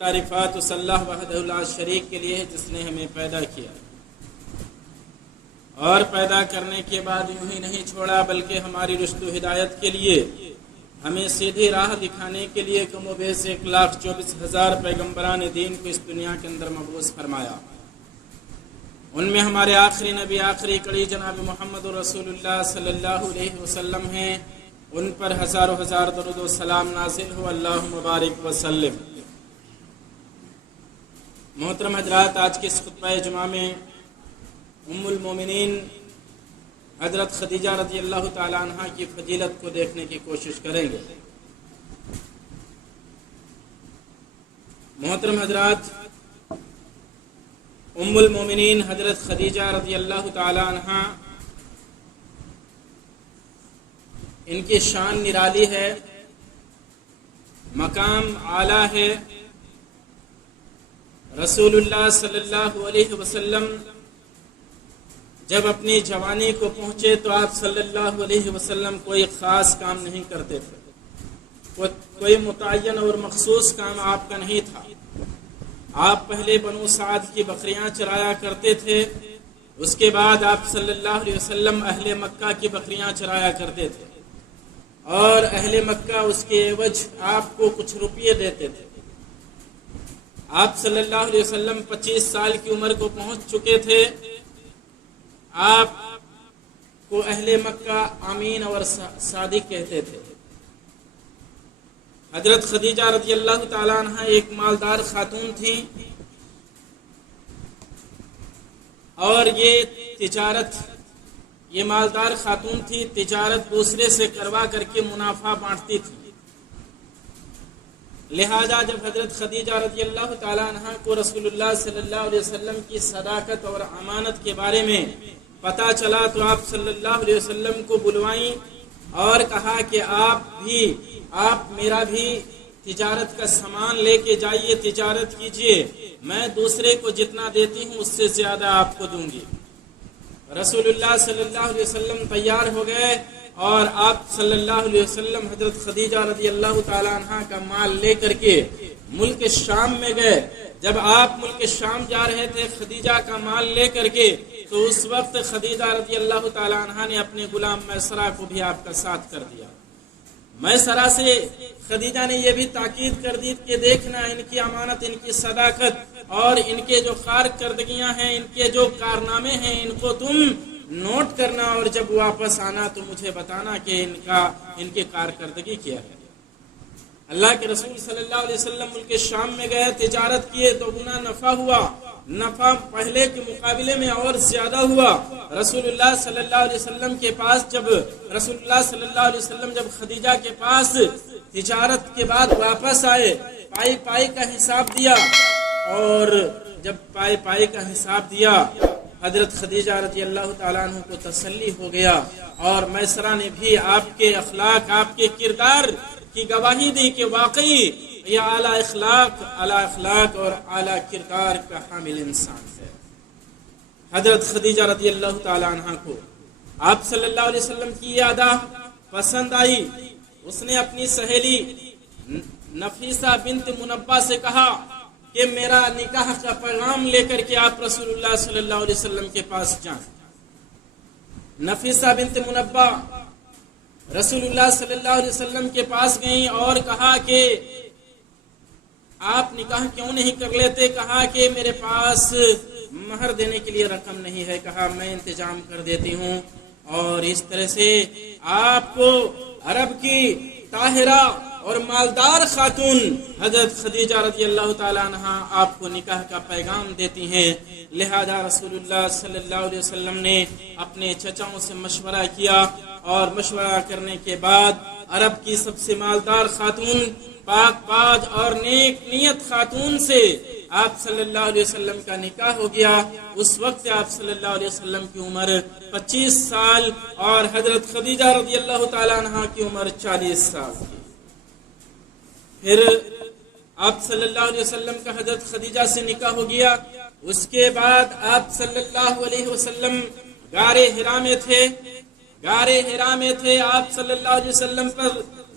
تعریفات اس اللہ وحدہ لا شریک کے لیے ہے جس نے ہمیں پیدا کیا اور پیدا کرنے کے بعد یوں ہی نہیں چھوڑا بلکہ ہماری رشد و ہدایت کے لیے ہمیں سیدھی راہ دکھانے کے لیے کم و بیش 1,24,000 پیغمبران دین کو اس دنیا کے اندر مبعوث فرمایا۔ ان میں ہمارے آخری نبی آخری کڑی جناب محمد رسول اللہ صلی اللہ علیہ وسلم ہیں، ان پر ہزاروں ہزار درود و سلام نازل ہو، اللہم مبارک وسلم۔ محترم حضرات، آج کے اس خطبہ جمعہ میں ام المومنین حضرت خدیجہ رضی اللہ تعالی عنہ کی فضیلت کو دیکھنے کی کوشش کریں گے۔ محترم حضرات، ام المومنین حضرت خدیجہ رضی اللہ تعالی عنہ ان کی شان نرالی ہے، مقام اعلیٰ ہے۔ رسول اللہ صلی اللہ علیہ وسلم جب اپنی جوانی کو پہنچے تو آپ صلی اللہ علیہ وسلم کوئی خاص کام نہیں کرتے تھے، کوئی متعین اور مخصوص کام آپ کا نہیں تھا۔ آپ پہلے بنو سعد کی بکریاں چرایا کرتے تھے، اس کے بعد آپ صلی اللہ علیہ وسلم اہل مکہ کی بکریاں چرایا کرتے تھے اور اہل مکہ اس کے عوض آپ کو کچھ روپیے دیتے تھے۔ آپ صلی اللہ علیہ وسلم 25 سال کی عمر کو پہنچ چکے تھے۔ آپ کو اہل مکہ امین اور صادق کہتے تھے۔ حضرت خدیجہ رضی اللہ تعالیٰ عنہ ایک مالدار خاتون تھیں اور یہ مالدار خاتون تھی، تجارت دوسرے سے کروا کر کے منافع بانٹتی تھی۔ لہذا جب حضرت خدیجہ رضی اللہ تعالیٰ عنہ کو رسول اللہ صلی اللہ علیہ وسلم کی صداقت اور امانت کے بارے میں پتہ چلا تو آپ صلی اللہ علیہ وسلم کو بلوائیں اور کہا کہ آپ میرا بھی تجارت کا سامان لے کے جائیے، تجارت کیجئے، میں دوسرے کو جتنا دیتی ہوں اس سے زیادہ آپ کو دوں گی۔ رسول اللہ صلی اللہ علیہ وسلم تیار ہو گئے اور آپ صلی اللہ علیہ وسلم حضرت خدیجہ رضی اللہ تعالیٰ عنہ کا مال لے کر کے ملک شام میں گئے۔ جب آپ ملک شام جا رہے تھے خدیجہ کا مال لے کر کے، تو اس وقت خدیجہ رضی اللہ تعالیٰ عنہ نے اپنے غلام میسرہ کو بھی آپ کا ساتھ کر دیا۔ میسرہ سے خدیجہ نے یہ بھی تاکید کر دی کہ دیکھنا ان کی امانت، ان کی صداقت اور ان کے جو کارکردگیاں ہیں، ان کے جو کارنامے ہیں، ان کو تم نوٹ کرنا اور جب واپس آنا تو مجھے بتانا کہ ان کی کارکردگی کیا ہے۔ اللہ کے رسول صلی اللہ علیہ وسلم ملک شام میں گئے، تجارت کیے تو گنا نفع ہوا، نفع پہلے کے مقابلے میں اور زیادہ ہوا۔ رسول اللہ صلی اللہ علیہ وسلم کے پاس جب خدیجہ کے پاس تجارت کے بعد واپس آئے، پائی کا حساب دیا اور جب پائی کا حساب دیا حضرت خدیجہ رضی اللہ تعالیٰ عنہ کو تسلی ہو گیا اور میسرہ نے بھی آپ کے اخلاق، آپ کے کردار کی گواہی دی کہ واقعی یہ اعلیٰ اخلاق اور اعلیٰ کردار کا حامل انسان ہے۔ حضرت خدیجہ رضی اللہ تعالیٰ عنہ کو آپ صلی اللہ علیہ وسلم کی یہ ادا پسند آئی۔ اس نے اپنی سہیلی نفیسہ بنت منبہ سے کہا کہ میرا نکاح کا پیغام لے کر کے آپ رسول اللہ صلی اللہ علیہ وسلم کے پاس جائیں۔ نفیسہ بنت منبہ رسول اللہ صلی اللہ علیہ وسلم کے پاس گئیں اور کہا کہ آپ نکاح کیوں نہیں کر لیتے؟ کہا کہ میرے پاس مہر دینے کے لیے رقم نہیں ہے۔ کہا میں انتظام کر دیتی ہوں۔ اور اس طرح سے آپ کو عرب کی طاہرہ اور مالدار خاتون حضرت خدیجہ رضی اللہ تعالیٰ عنہ آپ کو نکاح کا پیغام دیتی ہیں۔ لہذا رسول اللہ صلی اللہ علیہ وسلم نے اپنے چچاؤں سے مشورہ کیا اور مشورہ کرنے کے بعد عرب کی سب سے مالدار خاتون، پاک باز اور نیک نیت خاتون سے آپ صلی اللہ علیہ وسلم کا نکاح ہو گیا۔ اس وقت آپ صلی اللہ علیہ وسلم کی عمر 25 سال اور حضرت خدیجہ رضی اللہ تعالیٰ عنہ کی عمر 40 سال تھی۔ پھر آپ صلی اللہ علیہ وسلم کا حضرت خدیجہ سے نکاح ہو گیا۔ اس کے بعد آپ صلی اللہ علیہ وسلم غار حرا میں تھے۔ آپ صلی اللہ علیہ وسلم پر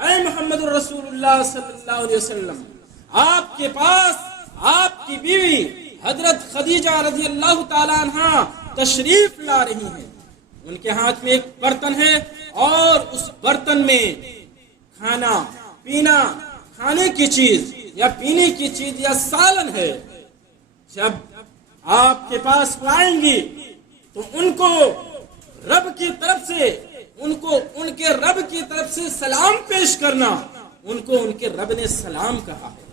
اے محمد الرسول اللہ صلی اللہ علیہ وسلم، آپ کے پاس آپ کی بیوی حضرت خدیجہ رضی اللہ تعالی عنہا تشریف لا رہی ہیں۔ ان کے ہاتھ میں ایک برتن ہے اور اس برتن میں کھانا پینا، کھانے کی چیز یا پینے کی چیز یا سالن ہے۔ جب آپ کے پاس وہ آئیں گی تو ان کو رب کی طرف سے ان کے رب کی طرف سے سلام پیش کرنا۔ ان کو ان کے رب نے سلام کہا ہے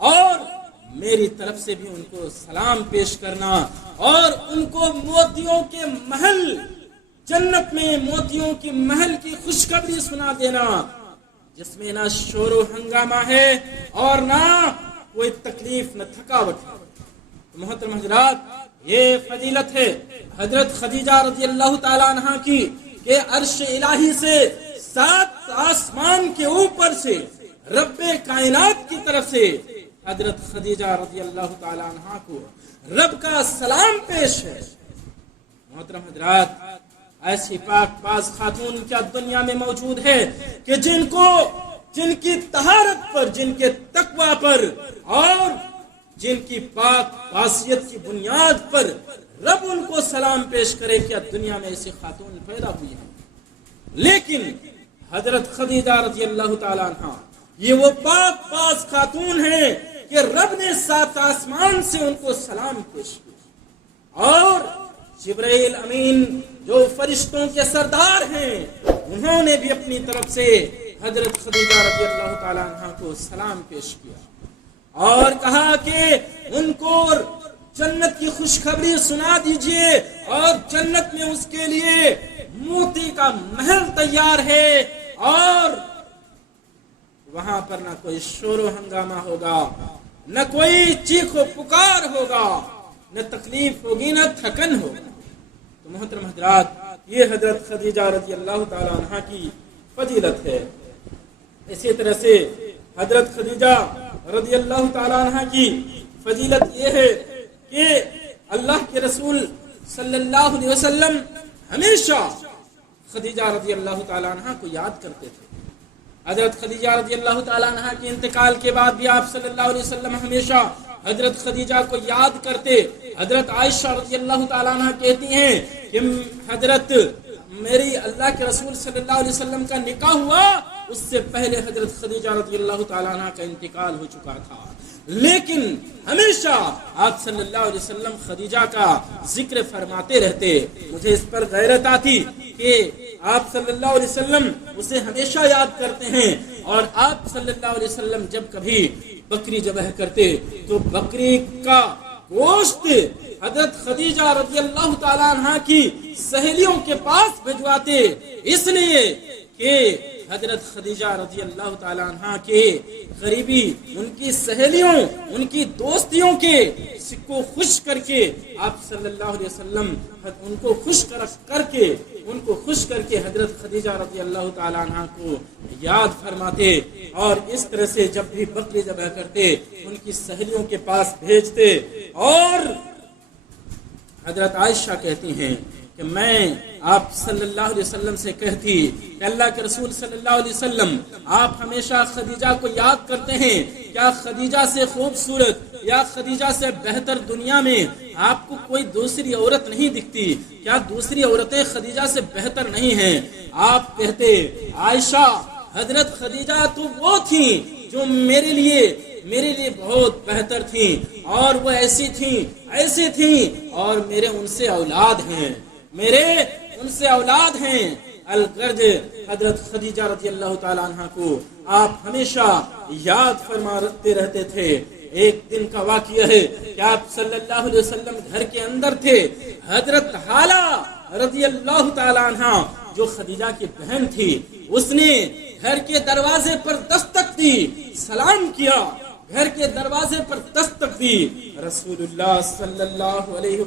اور میری طرف سے بھی ان کو سلام پیش کرنا، اور ان کو موتیوں کے محل، جنت میں موتیوں کے محل کی خوشخبری سنا دینا، جس میں نہ شور و ہنگامہ ہے اور نہ کوئی تکلیف نہ تھکاوٹ ہے۔ محترم حضرات، یہ فضیلت ہے حضرت خدیجہ رضی اللہ تعالی عنہ کی کہ عرش الہی سے 7 آسمان کے اوپر سے رب کائنات کی طرف سے حضرت خدیجہ رضی اللہ تعالی عنہ کو رب کا سلام پیش ہے۔ محترم حضرات، ایسی پاک باز خاتون کیا دنیا میں موجود ہے کہ جن کی طہارت پر، جن کے تقوی پر اور جن کی پاک خاصیت کی بنیاد پر رب ان کو سلام پیش کرے؟ کیا دنیا میں ایسی خاتون پیدا ہوئی ہے؟ لیکن حضرت خدیجہ رضی اللہ تعالی عنہ یہ وہ پاک باز خاتون ہیں کہ رب نے 7 آسمان سے ان کو سلام پیش کیا، اور جبرائیل امین جو فرشتوں کے سردار ہیں انہوں نے بھی اپنی طرف سے حضرت خدیجہ رضی اللہ تعالی عنہ کو سلام پیش کیا اور کہا کہ ان کو جنت کی خوشخبری سنا دیجئے، اور جنت میں اس کے لیے موتی کا محل تیار ہے، اور وہاں پر نہ کوئی شور و ہنگامہ ہوگا، نہ کوئی چیخ و پکار ہوگا، نہ تکلیف ہوگی، نہ تھکن ہوگا۔ تو محترم حضرات، یہ حضرت خدیجہ رضی اللہ تعالی عنہ کی فضیلت ہے۔ اسی طرح سے حضرت خدیجہ رضی اللہ تعالی عنہ کی فضیلت یہ ہے کہ اللہ کے رسول صلی اللہ علیہ وسلم ہمیشہ خدیجہ رضی اللہ تعالی عنہ کو یاد کرتے تھے۔ حضرت خدیجہ رضی اللہ تعالی عنہ کے انتقال کے بعد بھی آپ صلی اللہ علیہ وسلم ہمیشہ حضرت خدیجہ کو یاد کرتے۔ حضرت عائشہ رضی اللہ تعالی عنہ کہتی ہیں کہ حضرت میری اللہ کے رسول صلی اللہ علیہ وسلم کا نکاح ہوا، اس سے پہلے حضرت خدیجہ رضی اللہ تعالی عنہ کا انتقال ہو چکا تھا، لیکن ہمیشہ آپ صلی اللہ علیہ وسلم خدیجہ کا ذکر فرماتے رہتے۔ مجھے اس پر غیرت آتی کہ آپ صلی اللہ علیہ وسلم اسے ہمیشہ یاد کرتے ہیں، اور آپ صلی اللہ علیہ وسلم جب کبھی بکری ذبح کرتے تو بکری کا گوشت حضرت خدیجہ رضی اللہ تعالی عنہ کی سہیلیوں کے پاس بھجواتے، اس لیے کہ حضرت خدیجہ رضی اللہ تعالی عنہ کے قریبی، ان کی سہیلیوں، ان کی دوستیوں کے کو خوش کر کے آپ صلی اللہ علیہ وسلم ان کو خوش کر کے حضرت خدیجہ رضی اللہ تعالی عنہ کو یاد فرماتے، اور اس طرح سے جب بھی بکری ذبح کرتے ان کی سہیلیوں کے پاس بھیجتے۔ اور حضرت عائشہ کہتی ہیں کہ میں آپ صلی اللہ علیہ وسلم سے کہتی کہ اللہ کے رسول صلی اللہ علیہ وسلم آپ ہمیشہ خدیجہ کو یاد کرتے ہیں، کیا خدیجہ سے خوبصورت یا خدیجہ سے بہتر دنیا میں آپ کو کوئی دوسری عورت نہیں دکھتی؟ کیا دوسری عورتیں خدیجہ سے بہتر نہیں ہیں؟ آپ کہتے عائشہ حضرت خدیجہ تو وہ تھیں جو میرے لیے بہت بہتر تھیں، اور وہ ایسی تھیں اور میرے ان سے اولاد ہیں۔ الغرض حضرت خدیجہ رضی اللہ تعالی عنہ کو آپ ہمیشہ یاد فرماتے رہتے تھے۔ ایک دن کا واقعہ ہے کہ آپ صلی اللہ علیہ وسلم گھر کے اندر تھے، حضرت حالہ رضی اللہ تعالی عنہ جو خدیجہ کی بہن تھی، اس نے گھر کے دروازے پر دستک دی، سلام کیا، گھر کے دروازے پر دستک دی۔ رسول اللہ صلی اللہ علیہ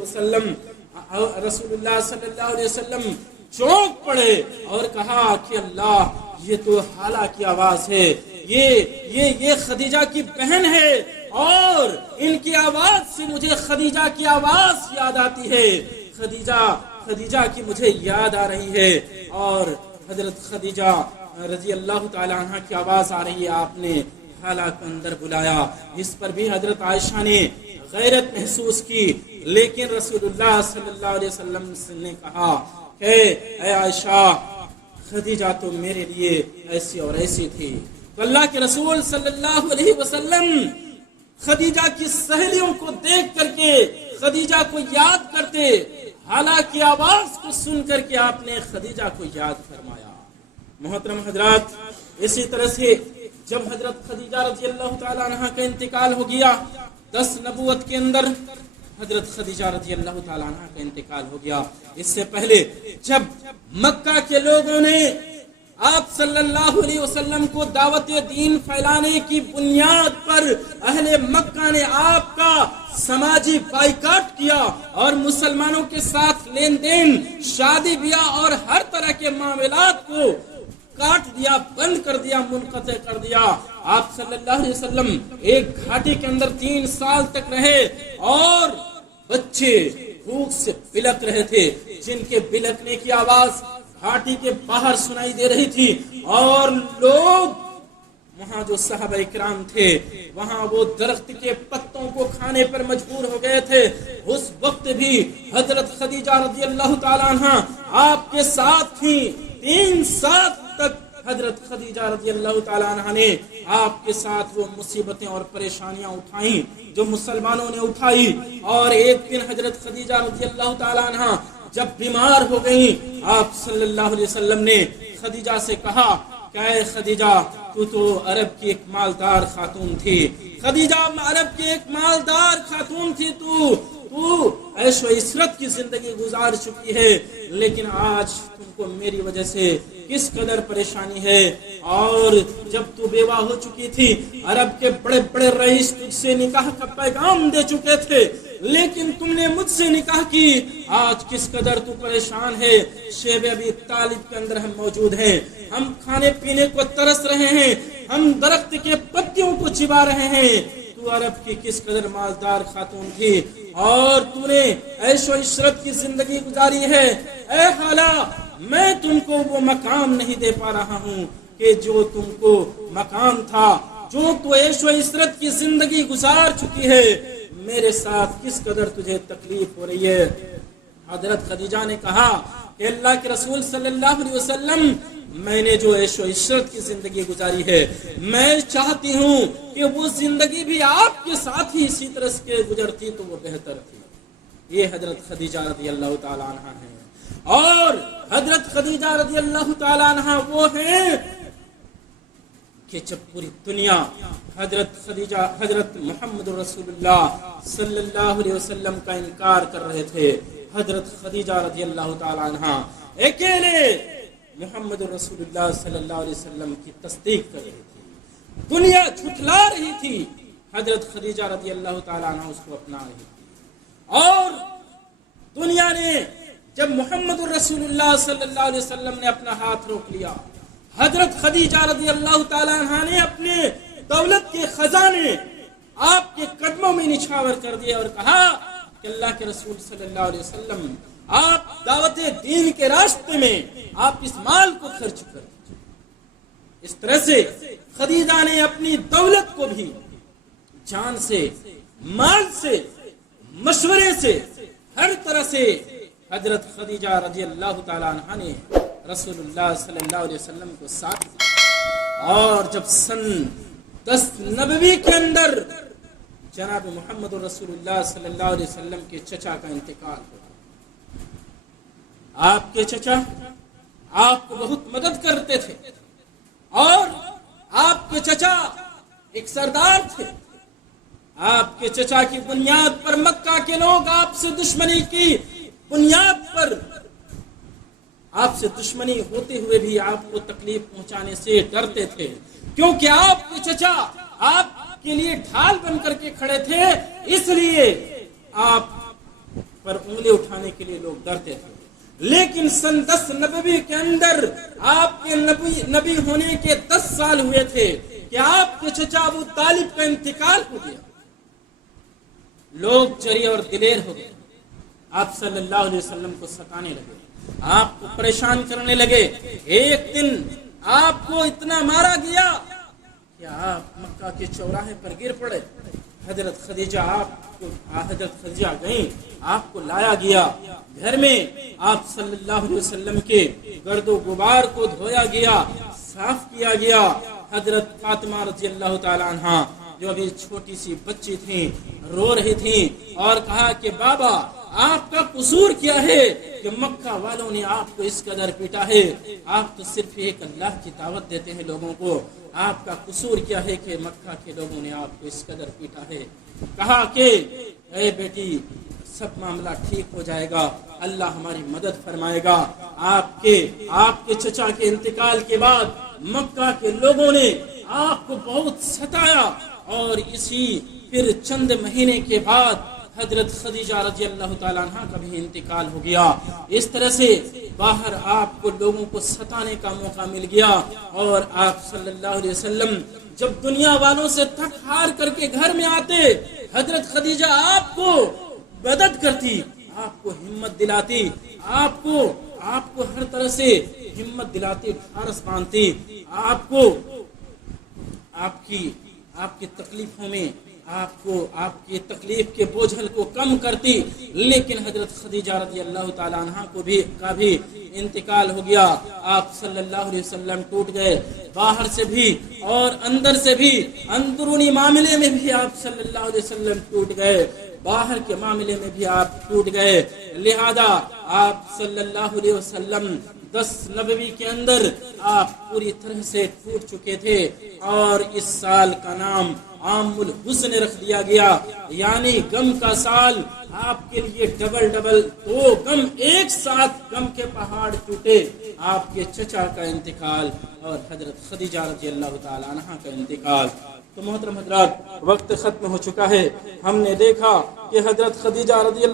وسلم چونک پڑے اور کہا کہ اللہ، یہ تو حالہ کی آواز ہے، یہ خدیجہ کی بہن ہے، اور ان کی آواز سے مجھے خدیجہ کی آواز یاد آتی ہے، خدیجہ کی مجھے یاد آ رہی ہے۔ اور حضرت خدیجہ رضی اللہ تعالی عنہ کی آواز آ رہی ہے، آپ نے خالہ کو اندر بلایا. اس پر بھی حضرت عائشہ نے غیرت محسوس کی، لیکن رسول اللہ صلی اللہ علیہ وسلم نے کہا کہ اے عائشہ، خدیجہ تو میرے لیے ایسی اور ایسی تھی. تو اللہ کے رسول صلی اللہ علیہ وسلم خدیجہ کی سہیلیوں کو دیکھ کر کے خدیجہ کو یاد کرتے، حالانکہ آواز کو سن کر کے آپ نے خدیجہ کو یاد فرمایا. محترم حضرات، اسی طرح سے جب حضرت خدیجہ رضی اللہ تعالی عنہ کا انتقال ہو گیا، 10 نبوت کے اندر حضرت خدیجہ رضی اللہ تعالی عنہ کا انتقال ہو گیا. اس سے پہلے جب مکہ کے لوگوں نے آپ صلی اللہ علیہ وسلم کو دعوت دین پھیلانے کی بنیاد پر اہل مکہ نے آپ کا سماجی بائیکاٹ کیا اور مسلمانوں کے ساتھ لین دین، شادی بیاہ اور ہر طرح کے معاملات کو کاٹ دیا، بند کر دیا، منقطع کر دیا. آپ صلی اللہ علیہ وسلم ایک گھاٹی کے اندر 3 سال تک رہے اور بچے بھوک سے بلک رہے تھے، جن کے بلکنے کی آواز گھاٹی کے باہر سنائی دے رہی تھی، اور لوگ وہاں جو صحابہ اکرام تھے وہاں وہ درخت کے پتوں کو کھانے پر مجبور ہو گئے تھے. اس وقت بھی حضرت خدیجہ رضی اللہ تعالی عنہ آپ کے ساتھ تھی. 3 سال تک حضرت خدیجہ رضی اللہ تعالی عنہ نے آپ کے ساتھ وہ مصیبتیں اور پریشانیاں اٹھائیں جو مسلمانوں نے اٹھائی. اور ایک دن حضرت خدیجہ رضی اللہ تعالی عنہ جب بیمار ہو گئیں، آپ صلی اللہ علیہ وسلم نے خدیجہ سے کہا کہ اے خدیجہ، تو عرب کی ایک مالدار خاتون تھی. خدیجہ عرب کی ایک مالدار خاتون تھی، تو عیش و عشرت کی زندگی گزار چکی ہے، لیکن آج تم کو میری وجہ سے کس قدر پریشانی ہے. اور جب تو بیوہ ہو چکی تھی، عرب کے بڑے بڑے رئیس تجھ سے نکاح کا پیغام دے چکے تھے، لیکن تم نے مجھ سے نکاح کی. آج کس قدر تو پریشان ہے. شیب ابی طالب کے اندر ہم موجود ہیں، ہم کھانے پینے کو ترس رہے ہیں، ہم درخت کے پتیوں کو چبا رہے ہیں. تو عرب کی کس قدر مالدار خاتون تھی اور تو نے عیش و عشرت کی زندگی گزاری ہے. اے خالہ، میں تم کو وہ مقام نہیں دے پا رہا ہوں کہ جو تم کو مقام تھا. جو تو عیش و عشرت کی زندگی گزار چکی ہے، میرے ساتھ کس قدر تجھے تکلیف ہو رہی ہے. حضرت خدیجہ نے کہا کہ اللہ کے رسول صلی اللہ علیہ وسلم، میں نے جو عیش و عشرت کی زندگی گزاری ہے، میں چاہتی ہوں کہ وہ زندگی بھی آپ کے ساتھ ہی اسی طرح سے گزرتی تو وہ بہتر تھی. یہ حضرت خدیجہ رضی اللہ تعالی عنہ ہیں. اور حضرت خدیجہ رضی اللہ تعالی عنہ وہ ہیں کہ جب پوری دنیا حضرت محمد رسول اللہ صلی اللہ علیہ وسلم کا انکار کر رہے تھے، حضرت خدیجہ رضی اللہ تعالی عنہ اکیلے محمد رسول اللہ صلی اللہ علیہ وسلم کی تصدیق کر رہی تھی. دنیا جھٹلا رہی تھی، حضرت خدیجہ رضی اللہ تعالی عنہ اس کو اپنا رہی تھی. اور دنیا نے جب محمد رسول اللہ صلی اللہ علیہ وسلم نے اپنا ہاتھ روک لیا، حضرت خدیجہ رضی اللہ تعالی عنہ نے اپنے دولت کے خزانے آپ کے قدموں میں نچھاور کر دیے اور کہا کہ اللہ کے رسول صلی اللہ علیہ وسلم، آپ دعوت دین کے راستے میں آپ اس مال کو خرچ کر دیجیے. اس طرح سے خدیجہ نے اپنی دولت کو بھی جان سے، مال سے، مشورے سے، ہر طرح سے حضرت خدیجہ رضی اللہ تعالی عنہ نے رسول اللہ صلی اللہ علیہ وسلم کو ساتھ دیا. اور جب سن 10 نبوی کے اندر جناب محمد رسول اللہ صلی اللہ علیہ وسلم کے چچا کا انتقال ہوا، آپ کے چچا آپ کو بہت مدد کرتے تھے اور آپ کے چچا ایک سردار تھے. آپ کے چچا کی بنیاد پر مکہ کے لوگ آپ سے دشمنی کی بنیاد پر، آپ سے دشمنی ہوتے ہوئے بھی آپ کو تکلیف پہنچانے سے ڈرتے تھے، کیونکہ آپ کے چچا آپ کے لیے ڈھال بن کر کے کھڑے تھے. اس لیے آپ پر انگلی اٹھانے کے لیے لوگ ڈرتے تھے. لیکن سن 10 نبوی کے اندر آپ کے نبی ہونے کے 10 سال ہوئے تھے کہ آپ کے چچا ابو طالب کا انتقال ہو گیا. لوگ جری اور دلیر ہو گئے، آپ صلی اللہ علیہ وسلم کو ستانے لگے، آپ کو پریشان کرنے لگے. ایک دن آپ کو اتنا مارا گیا کہ آپ مکہ کے چوراہے پر گر پڑے. حضرت خدیجہ گئیں، آپ کو لایا گیا گھر میں، آپ صلی اللہ علیہ وسلم کے گرد و غبار کو دھویا گیا، صاف کیا گیا. حضرت فاطمہ رضی اللہ تعالی عنہا جو ابھی چھوٹی سی بچی تھیں رو رہی تھیں اور کہا کہ بابا آپ کا قصور کیا ہے کہ مکہ والوں نے آپ کو اس قدر پیٹا ہے؟ آپ تو صرف ایک اللہ کی دعوت دیتے ہیں لوگوں کو، آپ کا قصور کیا ہے کہ مکہ کے لوگوں نے آپ کو اس قدر پیٹا ہے؟ کہا کہ اے بیٹی سب معاملہ ٹھیک ہو جائے گا، اللہ ہماری مدد فرمائے گا. آپ کے چچا کے انتقال کے بعد مکہ کے لوگوں نے آپ کو بہت ستایا اور اسی پھر چند مہینے کے بعد حضرت خدیجہ رضی اللہ تعالیٰ عنہ کا بھی انتقال ہو گیا. اس طرح سے باہر آپ کو لوگوں کو ستانے کا موقع مل گیا اور آپ صلی اللہ علیہ وسلم جب دنیا والوں سے تھک ہار کر کے گھر میں آتے، حضرت خدیجہ آپ کو مدد کرتی، آپ کو ہمت دلاتی، آپ کو ہر طرح سے ہمت دلاتی، ڈھارس باندھتی، آپ کی تکلیفوں میں آپ کی تکلیف کے بوجھل کو کم کرتی. لیکن حضرت خدیجہ رضی اللہ تعالی عنہ کا بھی انتقال ہو گیا. آپ صلی اللہ علیہ وسلم ٹوٹ گئے، باہر سے بھی اور اندر سے بھی، اندرونی معاملے میں بھی آپ صلی اللہ علیہ وسلم ٹوٹ گئے، باہر کے معاملے میں بھی آپ ٹوٹ گئے. لہذا آپ صلی اللہ علیہ وسلم 10 نبوی کے اندر آپ پوری طرح سے ٹوٹ چکے تھے اور اس سال کا نام عام الحزن رکھ دیا گیا، یعنی غم کا سال. آپ کے لیے ڈبل 2 غم ایک ساتھ، غم کے پہاڑ ٹوٹے. آپ کے چچا کا انتقال اور حضرت خدیجہ رضی اللہ تعالی عنہ کا انتقال. تو محترم حضرات، وقت ختم ہو چکا ہے. ہم نے دیکھا کہ حضرت خدیجہ رضی اللہ